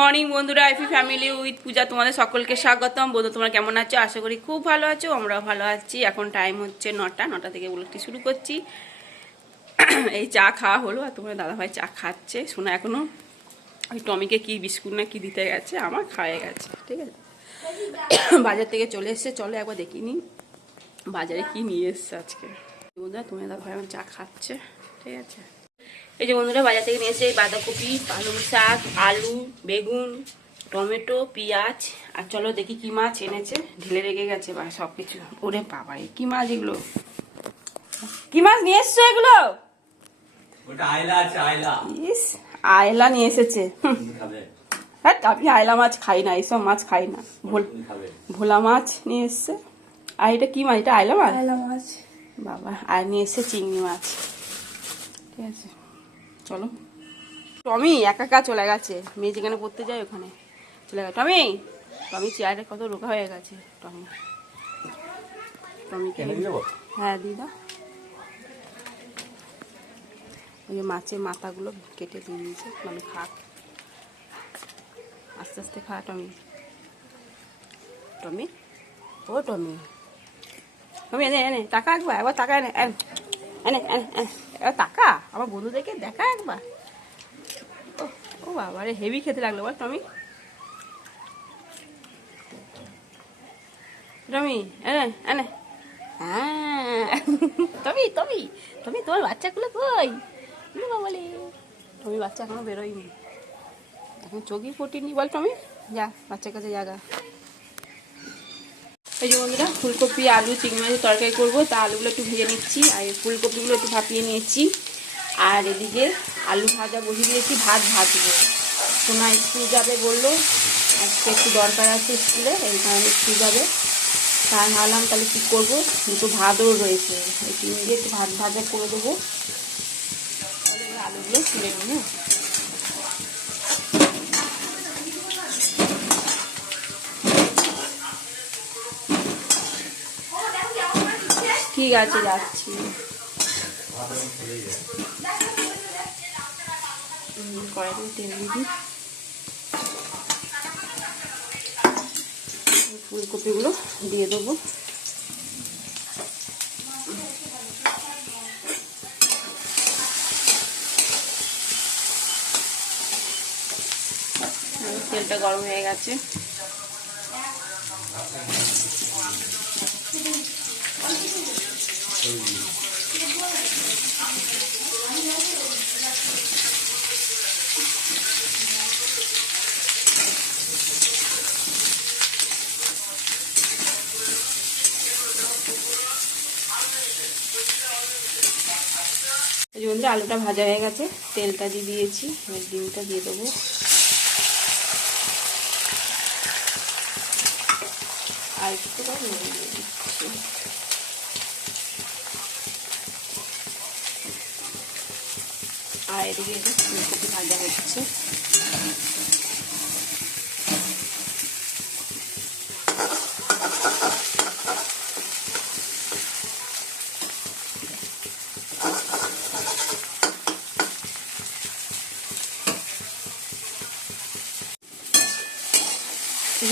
Morning বন্ধুরা, IP family with পূজা তোমাদের সকলকে স্বাগতম। বন্ধু তোমরা কেমন আছো? আশা করি খুব ভালো আছো, আমরাও ভালো আছি। এখন টাইম হচ্ছে 9টা থেকে ব্লগটি শুরু করছি। এই চা খাওয়া হলো আর তোমার দাদাভাই চা খাচ্ছে। শোনা এখনো ওই টমিকে কি বিস্কুট না কি দিতে গেছে, আমার খাওয়া গেছে। ঠিক আছে, বাজার থেকে চলে এসছে। চলো একবার দেখিনি বাজারে কি নিয়ে এসছে আজকে। বন্ধুরা তোমার দাদাভাই আমার চা খাচ্ছে। ঠিক আছে, এই যে বন্ধুরা বাজার থেকে নিয়ে এসে বাঁধাকপি, পালং শাক, আলু, বেগুন, টমেটো, পেঁয়াজ। আর চলো দেখি কি মাছ এনেছে। ঢেলে রেখে গেছে বা সব কিছু। ওরে বাবা, কি মাছ এগুলো? কি মাছ নিয়ে এসছো এগুলো? ইস, আয়লা নিয়ে এসেছে। হ্যাঁ, আমি আয়লা মাছ খাই না, এইসব মাছ খাই না। ভোলা মাছ নিয়ে এসছে। আর এটা কি মাছ? এটা আয়লা মাছ। আয়লা মাছ বাবা। আর নিয়ে এসছে চিংড়ি মাছ। ঠিক আছে, চলো। টমি একা একা চলে গেছে, মেয়ে যেখানে পড়তে যায় ওখানে চলে গেছে। টমি টমি চেয়ারে কত রোগা হয়ে গেছে। টমিকে হ্যাঁ দিদা, ওই যে মাছের মাথাগুলো কেটে দিয়ে দিয়েছে। টমি খাক, আস্তে আস্তে খা। টমি টমি ও টমি টমি এনে এনে টাকা একবার, একবার টাকা এনে এনে এনে এনে এবার টাকা। আমার বন্ধুদেরকে দেখা একবার। ও বাবা রে, হেভি খেতে লাগলো বল টমি। টমি এনে এনে। হ্যাঁ, টমি টমি টমি তোমার বাচ্চাগুলো কই? বলে টমি বাচ্চা এখনো বেরোয়নি, এখন চোখই ফুটিনি। বল টমি, যা বাচ্চার কাছে জায়গা। এই যে বন্ধুরা ফুলকপি, আলু, চিংড়ি মাছের তরকারি করবো। তা আলুগুলো একটু ভেজে নিচ্ছি আর ফুলকপিগুলো একটু ভাপিয়ে নিয়েছি। আর এদিকে আলু ভাজা বসিয়ে দিয়েছি, ভাত ভাজবো। সোনা স্কুল যাবে বললো, আজকে একটু দরকার আছে স্কুলে, এই কারণে স্কুল যাবে। তাই ভাবলাম তাহলে কী করবো, দুটো ভাতও রয়েছে, এই তিন দিয়ে একটু ভাত ভাজা করে দেবো। আলুগুলো তুলে নেবো। ঠিক আছে, যাচ্ছি। কড়াইতে তেল দিবি, ফুলকপিগুলো দিয়ে দেবো। তেলটা গরম হয়ে গেছে। এই জন্য আলুটা ভাজা হয়ে গেছে, তেলটা দিয়ে দিয়েছি। এবার ডিমটা দিয়ে দেবো। আর একটু নুন দিয়ে দিচ্ছি। আর এদিকে ফুলকপি ভাজা হচ্ছে।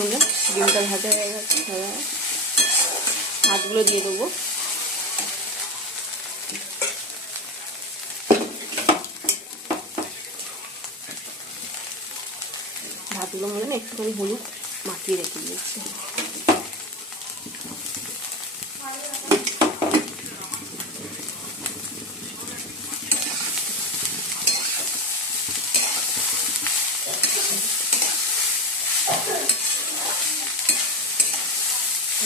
বললো ডিমটা ভাজা হয়ে গেছে, ভাতগুলো দিয়ে দেবো। ভাতগুলো মনে না একটুখানি হলুদ মাখিয়ে রেখে দিয়েছি।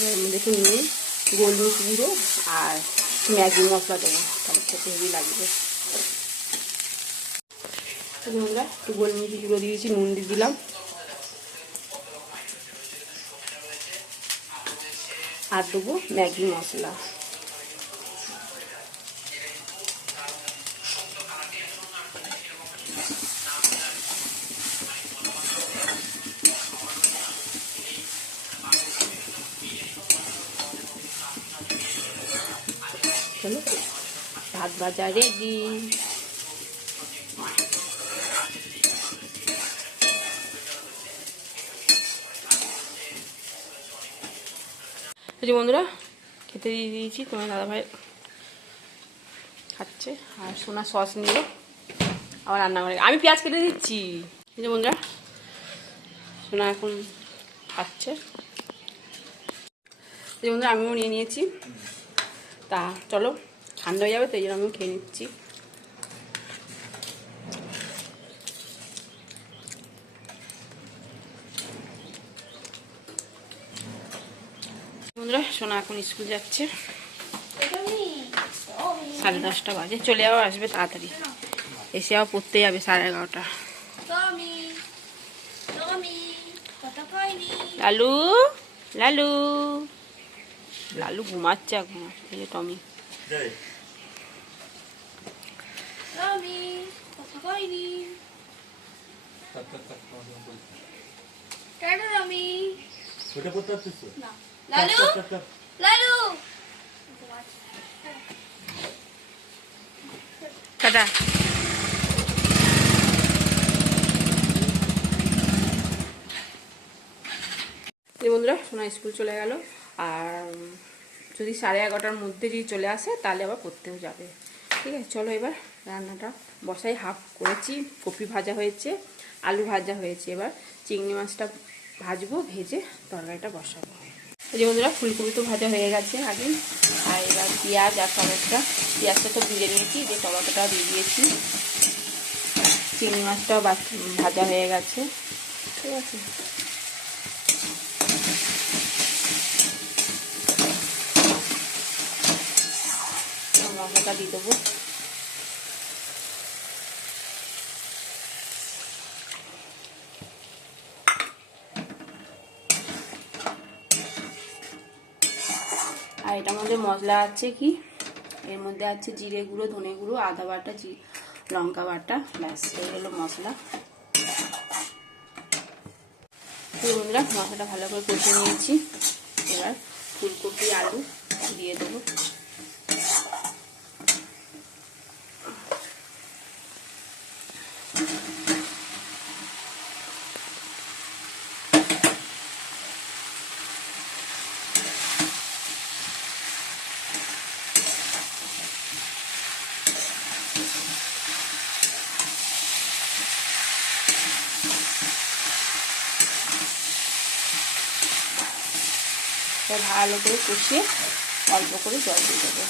এর মধ্যে একটু নুন, গোলমরিচ গুঁড়ো আর ম্যাগি মশলা দেবো, তাহলে খেতে হেভি লাগবে। আমরা একটু গোলমরিচ গুঁড়ো দিয়েছি, নুন দিয়ে দিলাম। আর দেবো ম্যাগি মশলা। চলো, ভাত ভাজা রেডি। যে বন্ধুরা খেতে দিয়ে দিয়েছি, তোমার দাদাভাই খাচ্ছে আর সোনা সস নিল আবার রান্না করে। আমি পেঁয়াজ কেটে দিচ্ছি। এই যে বন্ধুরা সোনা এখন খাচ্ছে। এই বন্ধুরা আমিও নিয়ে নিয়েছি। তা চলো ঠান্ডা হয়ে যাবে তো এই জন্য আমিও খেয়ে নিচ্ছি। বন্ধুরা সোনা এখন স্কুল যাচ্ছে, 10:30 বাজে। চলে যাওয়া আসবে তাড়াতাড়ি, এসে আবার পড়তে যাবে 11:30। লালু লালু লালু ঘুমাচ্ছে এখন। এই যে টমি টাটা। এই বন্ধুরা সোনা স্কুল চলে গেল, আর যদি 11:30টার মধ্যে যদি চলে আসে তাহলে আবার পড়তেও যাবে। ঠিক আছে চলো এবার রান্নাটা বসাই। হাফ করেছি, কপি ভাজা হয়েছে, আলু ভাজা হয়েছে, এবার চিংড়ি মাছটা ভাজবো, ভেজে তরকারিটা বসাবো। এই যে বন্ধুরা ফুলকপি তো ভাজা হয়ে গেছে আগে, আর এবার পেঁয়াজ আর টমেটোটা, পেঁয়াজটা তো ভেজে নিয়েছি, যে টমেটোটাও দিয়ে দিয়েছি, চিংড়ি মাছটাও ভাজা হয়ে গেছে। ঠিক আছে মশলাটা দিয়ে দেবো। আর এটার মধ্যে মশলা আছে কি, এর মধ্যে আছে জিরে গুঁড়ো, ধনে গুঁড়ো, আদা বাটা, লঙ্কা বাটা, ব্যাস এই হলো মশলা। বন্ধুরা মশলাটা ভালো করে কষে নিয়েছি, এবার ফুলকপি আলু দিয়ে দেবো। ভালো করে কষিয়ে অল্প করে জল দিয়ে দেবো।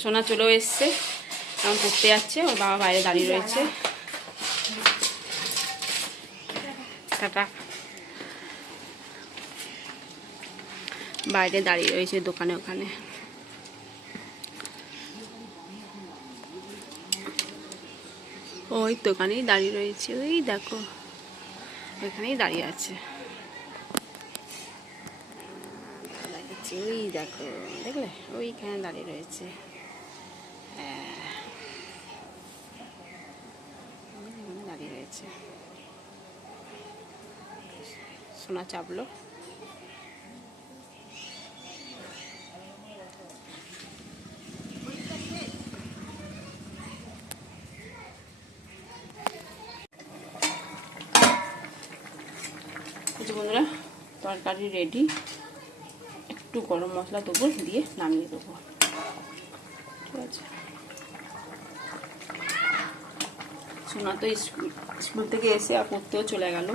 সোনা চলেও এসছে, এখন পড়তে যাচ্ছে, ওর বাবা বাইরে দাঁড়িয়ে রয়েছে। টাটা। বাইরে দাঁড়িয়ে রয়েছে দোকানে, ওখানে ওই দোকানেই দাঁড়িয়ে রয়েছে, ওই দেখো ওইখানেই দাঁড়িয়ে আছে, ওই দেখো দেখলে ওইখানে দাঁড়িয়ে রয়েছে। দাঁড়িয়ে রয়েছে। সোনা চাপলো। বন্ধুরা তরকারি রেডি, একটু গরম মশলা দেবো, দিয়ে নামিয়ে দেবো। ঠিক আছে সোনা তো স্কুল থেকে এসে আর পড়তেও চলে গেল।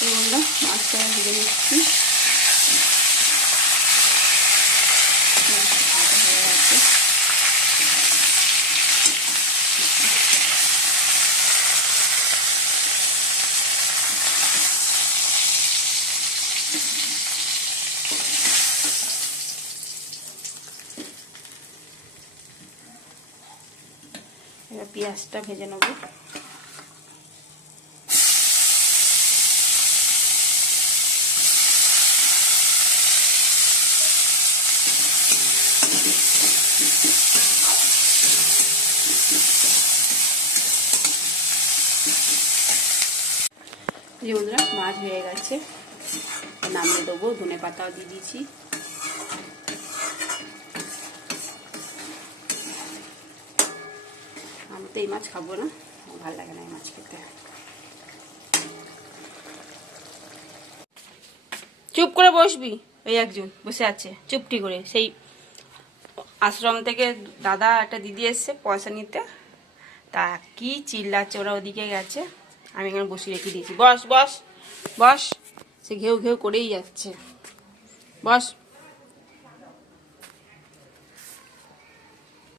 বন্ধুরা মাছটা ভেজে নিচ্ছি, এবার পেঁয়াজটা ভেজে নেব। বন্ধুরা মাছ হয়ে গেছে, নামিয়ে দেবো। ধনে পাতাও দিয়ে দিয়েছি। আমি তো এই মাছ খাবো না, ভালো লাগে না এই মাছ খেতে। চুপ করে বসবি, ওই একজন বসে আছে চুপটি করে। সেই আশ্রম থেকে দাদা একটা দিদি এসছে পয়সা নিতে, তা কি চিল্লাচ্ছে, ওরা ওদিকে গেছে, আমি এখানে বসে রেখে দিয়েছি। বস বস বস, সে ঘেউ ঘেউ করেই যাচ্ছে। বস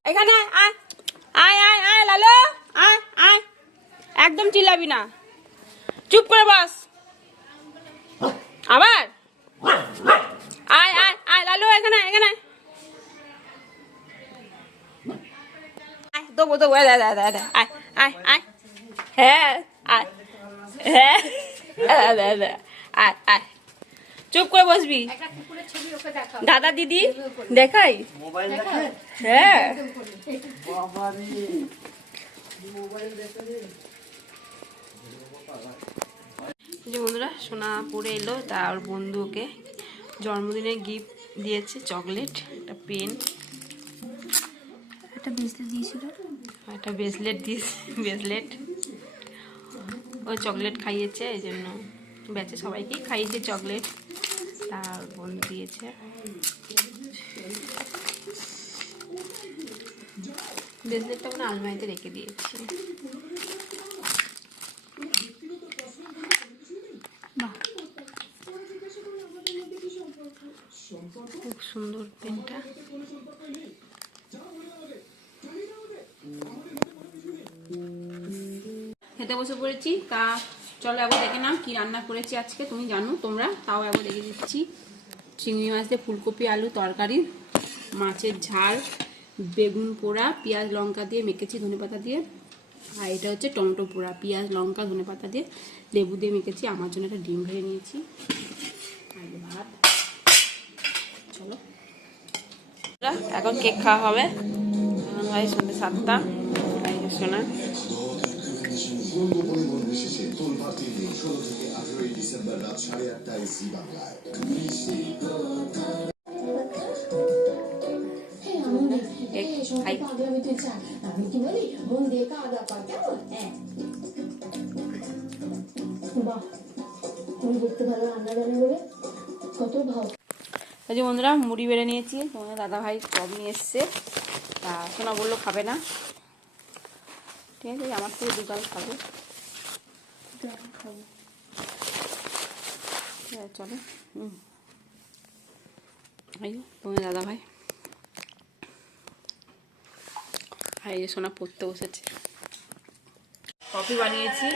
এখানে, আয় আয় আয় আয় লালো, আয় আয়, একদম চিল্লাবি না, চুপ করে বস। আবার আয় আয় আয় লালু, এখানে এখানে আয়, দেবো দেবো, আয় আয় আয় আয়, হ্যাঁ আয়, হ্যাঁ আয় আয়, চুপ করে বসবি। দাদা দিদি দেখাই, হ্যাঁ যে বন্ধুরা সোনা পরে এলো, তার বন্ধু ওকে জন্মদিনে গিফট দিয়েছে, চকলেট, একটা পেন, একটা ব্রেসলেট দিয়েছিল, একটা ব্রেসলেট দিয়েছে, ব্রেসলেট। ওই চকলেট খাইয়েছে, এই জন্য ব্যাচে সবাইকেই খাইয়েছে চকলেট, তার বন্ধু দিয়েছে। ব্রেসলেটটা আমরা আলমারিতে রেখে দিয়েছি। খুব সুন্দর পেনটা। খেতে বসে পড়েছি, তা চলো একবার দেখে নাও কি রান্না করেছি আজকে। তুমি জানো তোমরা, তাও একবার দেখে দিচ্ছি। চিংড়ি মাছ দিয়ে ফুলকপি আলু তরকারি, মাছের ঝাল, বেগুন পোড়া, পেঁয়াজ লঙ্কা দিয়ে মেখেছি ধনেপাতা দিয়ে, আর এটা হচ্ছে টমেটো পোড়া, পেঁয়াজ লঙ্কা ধনেপাতা দিয়ে লেবু দিয়ে মেখেছি। আমার জন্য একটা ডিম ভেজে নিয়েছি, আর ভাত। চলো এখন কেক খাওয়া হবে। ভাই সন্ধ্যে 7টা, শোনা বন্ধুরা মুড়ি বেড়ে নিয়েছি। তোমাদের দাদা ভাই চপ নিয়ে এসছে, তা সোনা বললো খাবে না, ঠিক আছে আমার থেকে দুগাল খাবে, খাবো, ঠিক আছে চলো। তোমাদের দাদা ভাই, আর এই যে সোনা পড়তে বসেছে। কফি বানিয়েছি,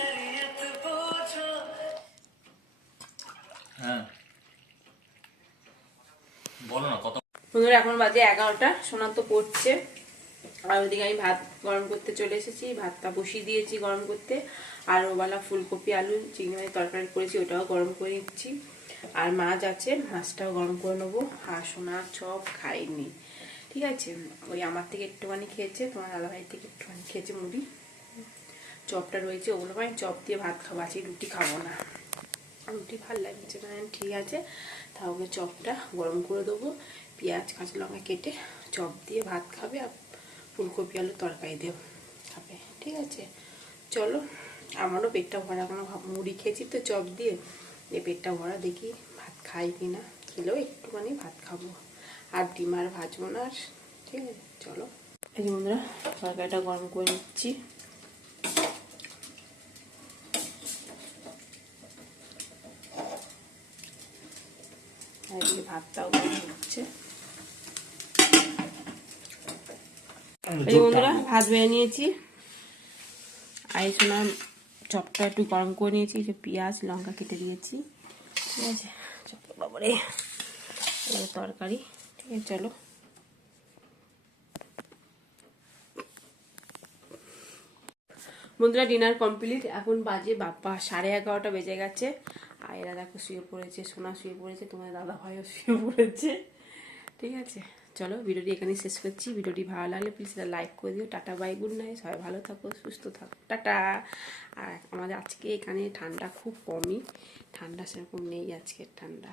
হ্যাঁ বলো না কত। বন্ধুরা এখন বাজে 11টা, সোনা তো পড়ছে, আর ওদিকে আমি ভাত গরম করতে চলে এসেছি। ভাতটা বসিয়ে দিয়েছি গরম করতে, আর ওবেলা ফুলকপি আলু চিংড়ি মাছের তরকারি করেছি, ওটাও গরম করে নিচ্ছি। আর মাছ আছে, মাছটাও গরম করে নেবো। আর সোনা চপ খাইনি, ঠিক আছে, ওই আমার থেকে একটুখানি খেয়েছে, তোমার দাদাভাই থেকে একটুখানি খেয়েছে মুড়ি, চপটা রয়েছে, ওগুলো আমি চপ দিয়ে ভাত খাবো, আজকে রুটি খাবো না, রুটি ভালো লাগছে না। ঠিক আছে, তাহলে চপটা গরম করে দেবো, পেঁয়াজ কাঁচা লঙ্কা কেটে চপ দিয়ে ভাত খাবে, আর ফুলকপি আলু তরকারি দিয়ে খাবে, ঠিক আছে। চলো, আমারও পেটটা ভরা, কোনো মুড়ি খেয়েছি তো চপ দিয়ে, এই পেটটা ভরা, দেখি ভাত খাই কি না, খেলেও একটুখানি ভাত খাবো, আর ডিম আর ভাজবো না, আর ঠিক আছে চলো। এই যে বন্ধুরা তরকারিটা গরম করে নিচ্ছি, ভাতটাও গরম হচ্ছে। এই বন্ধুরা ভাত বেড়ে নিয়েছি, আর এই সময় চপটা একটু গরম করে নিয়েছি, যে পেঁয়াজ লঙ্কা কেটে দিয়েছি, ঠিক আছে। চলো বাবারে, তরকারি, ঠিক আছে চলো। বন্ধুরা ডিনার কমপ্লিট, এখন বাজে বাপ্পা 11:30 বেজে গেছে, আর এরা দেখো শুয়ে পড়েছে, সোনা শুয়ে পড়েছে, তোমার দাদা ভাইও শুয়ে পড়েছে, ঠিক আছে চলো ভিডিওটি এখানে শেষ করছি। ভিডিওটি ভালো লাগলে প্লিজ লাইক করে দিও। টাটা বাই, গুড নাইট, সবাই ভালো থাকো, সুস্থ থাকো, টাটা। আর আমাদের আজকে এখানে ঠান্ডা খুব কমই, ঠান্ডা সেরকম নেই আজকে ঠান্ডা,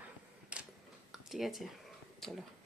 ঠিক আছে চলো।